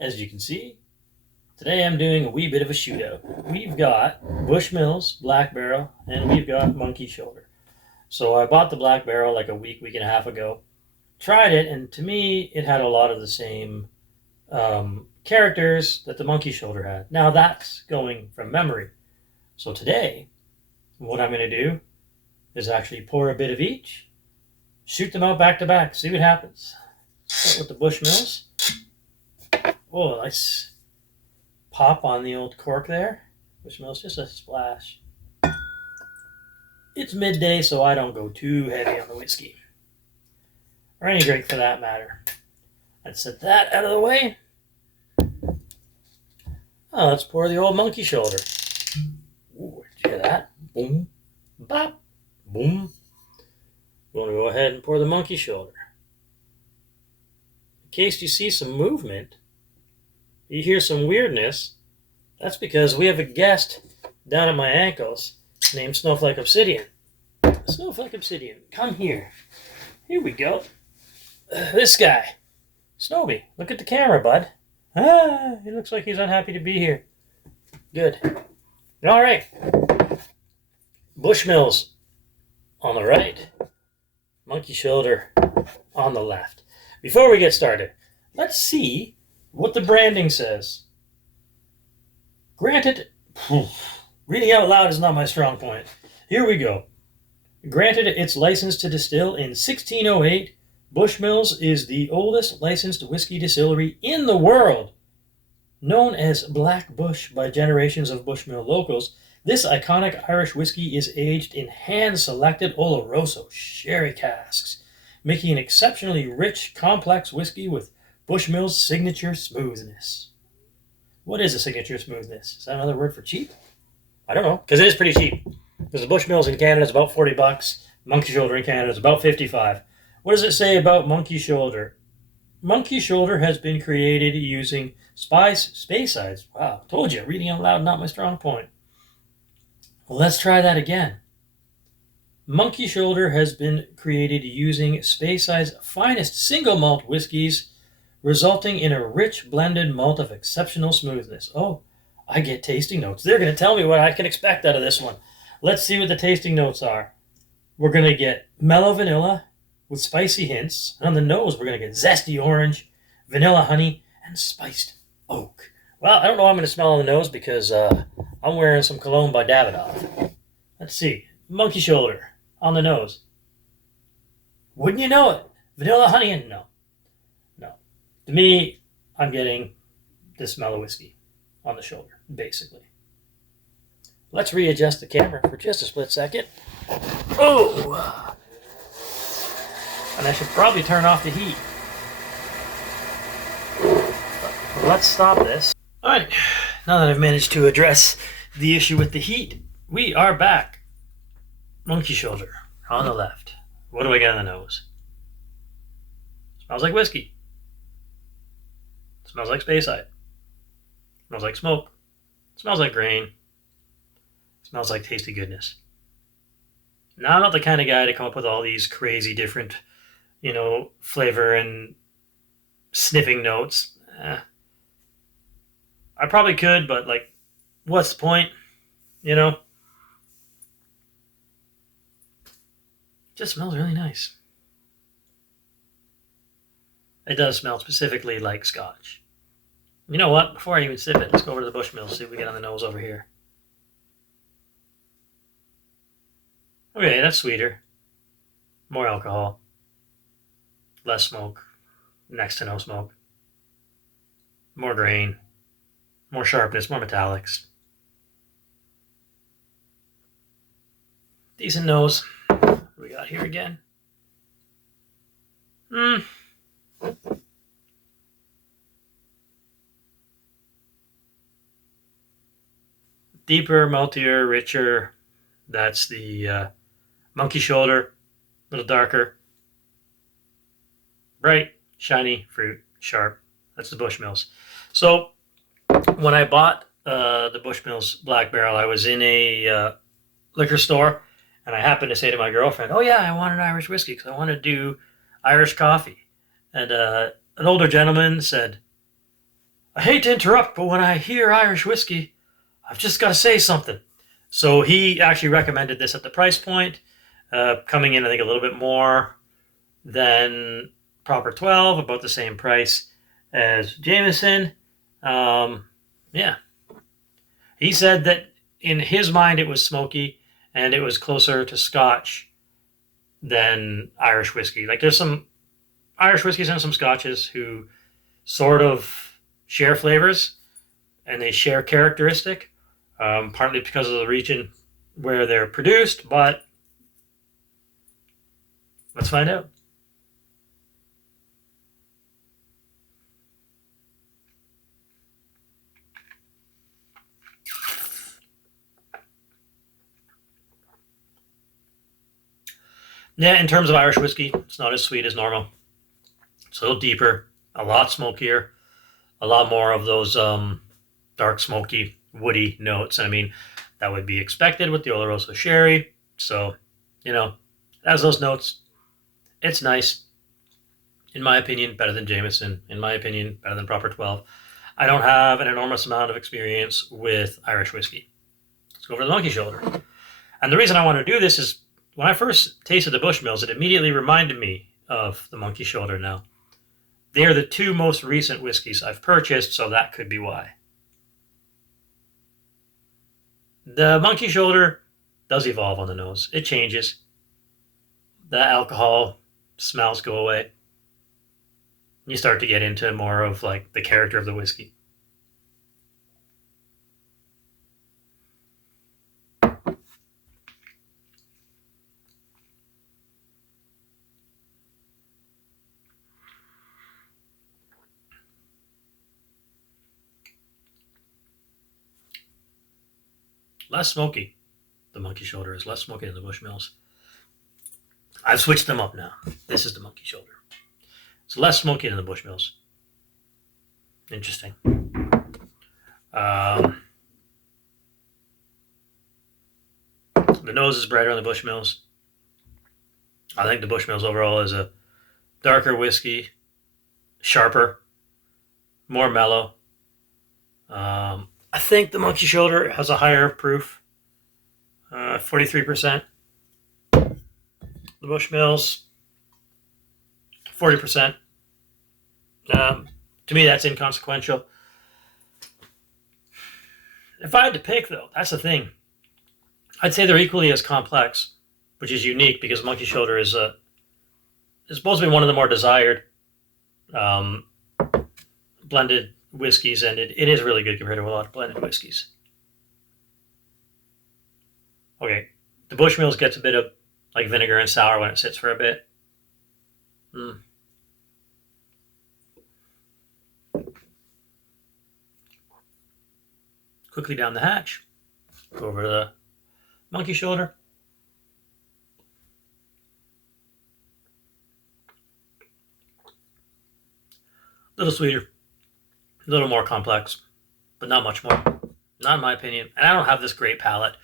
As you can see, today I'm doing a wee bit of a shootout. We've got Bushmills, Black Barrel, and we've got Monkey Shoulder. So I bought the Black Barrel like a week and a half ago. Tried it, and to me, it had a lot of the same characters that the Monkey Shoulder had. Now that's going from memory. So today, what I'm going to do is actually pour a bit of each, shoot them out back to back, see what happens. Start with the Bushmills. Oh, nice pop on the old cork there. Bushmills, just a splash. It's midday, so I don't go too heavy on the whiskey. Or any drink for that matter. Let's set that out of the way. Oh, let's pour the old Monkey Shoulder. Ooh, did you hear that? Boom, bop, boom. We're going to go ahead and pour the Monkey Shoulder. In case you see some movement, you hear some weirdness, that's because we have a guest down at my ankles named Snowflake Obsidian. Snowflake Obsidian, come here. Here we go. This guy. Snowby, look at the camera, bud. He looks like he's unhappy to be here. Good. All right. Bushmills on the right. Monkey Shoulder on the left. Before we get started, let's see what the branding says. Granted, reading out loud is not my strong point. Here we go. Granted its license to distill in 1608, Bushmills is the oldest licensed whiskey distillery in the world. Known as Black Bush by generations of Bushmill locals, this iconic Irish whiskey is aged in hand-selected Oloroso sherry casks, making an exceptionally rich, complex whiskey with Bushmill's signature smoothness. What is a signature smoothness? Is that another word for cheap? I don't know, because it is pretty cheap. Because the Bushmills in Canada is about $40. Monkey Shoulder in Canada is about $55. What does it say about Monkey Shoulder? Monkey Shoulder has been created using Speyside. Wow, told you, reading out loud, not my strong point. Well, let's try that again. Monkey Shoulder has been created using Speyside's finest single malt whiskeys, resulting in a rich blended malt of exceptional smoothness. Oh, I get tasting notes. They're going to tell me what I can expect out of this one. Let's see what the tasting notes are. We're going to get mellow vanilla with spicy hints. And on the nose, we're going to get zesty orange, vanilla honey, and spiced oak. Well, I don't know what I'm going to smell on the nose because I'm wearing some cologne by Davidoff. Let's see. Monkey Shoulder on the nose. Wouldn't you know it? Vanilla honey and no. To me, I'm getting the smell of whiskey on the shoulder, basically. Let's readjust the camera for just a split second. Oh! And I should probably turn off the heat. But let's stop this. Alright, now that I've managed to address the issue with the heat, we are back. Monkey Shoulder on the left. What do I get on the nose? Smells like whiskey. Smells like Speyside. Smells like smoke. Smells like grain. Smells like tasty goodness. Now, I'm not the kind of guy to come up with all these crazy different, flavor and sniffing notes. I probably could, but, what's the point? Just smells really nice. It does smell specifically like scotch. You know what? Before I even sip it, let's go over to the Bushmills, see what we get on the nose over here. Okay, that's sweeter. More alcohol. Less smoke. Next to no smoke. More grain. More sharpness, more metallics. Decent nose. What do we got here again? Deeper, maltier, richer. That's the Monkey Shoulder. A little darker. Bright, shiny, fruit, sharp. That's the Bushmills. So when I bought the Bushmills Black Barrel, I was in a liquor store, and I happened to say to my girlfriend, "Oh yeah, I want an Irish whiskey because I want to do Irish coffee." And an older gentleman said, I hate to interrupt, but when I hear Irish whiskey, I've just got to say something. So he actually recommended this at the price point, coming in, I think, a little bit more than Proper 12, about the same price as Jameson. Yeah. He said that in his mind it was smoky and it was closer to Scotch than Irish whiskey. Like there's some Irish whiskeys and some Scotches who sort of share flavors and they share characteristic, partly because of the region where they're produced, but let's find out. Yeah, in terms of Irish whiskey, it's not as sweet as normal. It's a little deeper, a lot smokier, a lot more of those dark, smoky, woody notes. And I mean, that would be expected with the Oloroso sherry. So, you know, as those notes, it's nice. In my opinion, better than Jameson. In my opinion, better than Proper 12. I don't have an enormous amount of experience with Irish whiskey. Let's go over the Monkey Shoulder. And the reason I want to do this is when I first tasted the Bushmills, it immediately reminded me of the Monkey Shoulder now. They are the two most recent whiskeys I've purchased, so that could be why. The Monkey Shoulder does evolve on the nose. It changes. The alcohol smells go away. You start to get into more of like the character of the whiskey. Less smoky. The Monkey Shoulder is less smoky than the Bushmills. I've switched them up now. This is the Monkey Shoulder. It's less smoky than the Bushmills. Interesting. The nose is brighter on the Bushmills. I think the Bushmills overall is a darker whiskey, sharper, more mellow. I think the Monkey Shoulder has a higher proof, 43%. The Bushmills, 40%. To me, that's inconsequential. If I had to pick, though, that's the thing. I'd say they're equally as complex, which is unique because Monkey Shoulder is supposed to be one of the more desired blended whiskeys, and it is really good compared to a lot of blended whiskeys. Okay, the Bushmills gets a bit of like vinegar and sour when it sits for a bit. Quickly down the hatch, go over the Monkey Shoulder. A little sweeter, a little more complex, but not much more. Not in my opinion. And I don't have this great palate.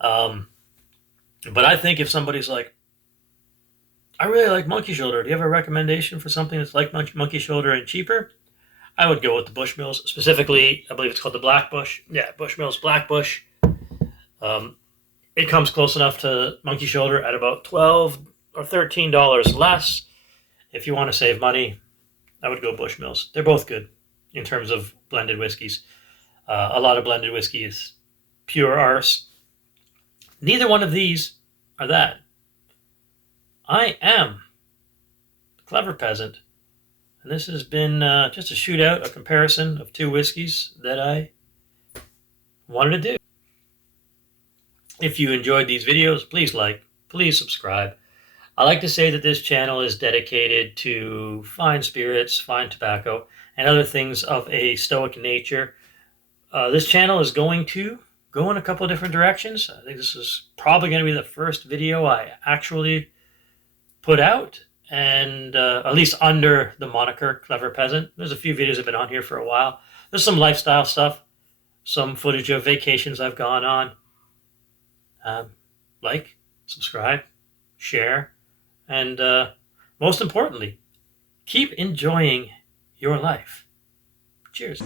But I think if somebody's like, I really like Monkey Shoulder, do you have a recommendation for something that's like Monkey Shoulder and cheaper? I would go with the Bushmills. Specifically, I believe it's called the Black Bush. Yeah, Bushmills Black Bush. It comes close enough to Monkey Shoulder at about $12 or $13 less. If you want to save money, I would go Bushmills. They're both good in terms of blended whiskeys. A lot of blended whiskey is pure arse. Neither one of these are that. I am the Clever Peasant, and this has been just a shootout, a comparison of two whiskeys that I wanted to do. If you enjoyed these videos, please like, please subscribe. I like to say that this channel is dedicated to fine spirits, fine tobacco, and other things of a stoic nature. This channel is going to go in a couple of different directions. I think this is probably going to be the first video I actually put out, and at least under the moniker Clever Peasant. There's a few videos that have been on here for a while. There's some lifestyle stuff, some footage of vacations I've gone on. Like, subscribe, share, and most importantly, keep enjoying your life. Cheers.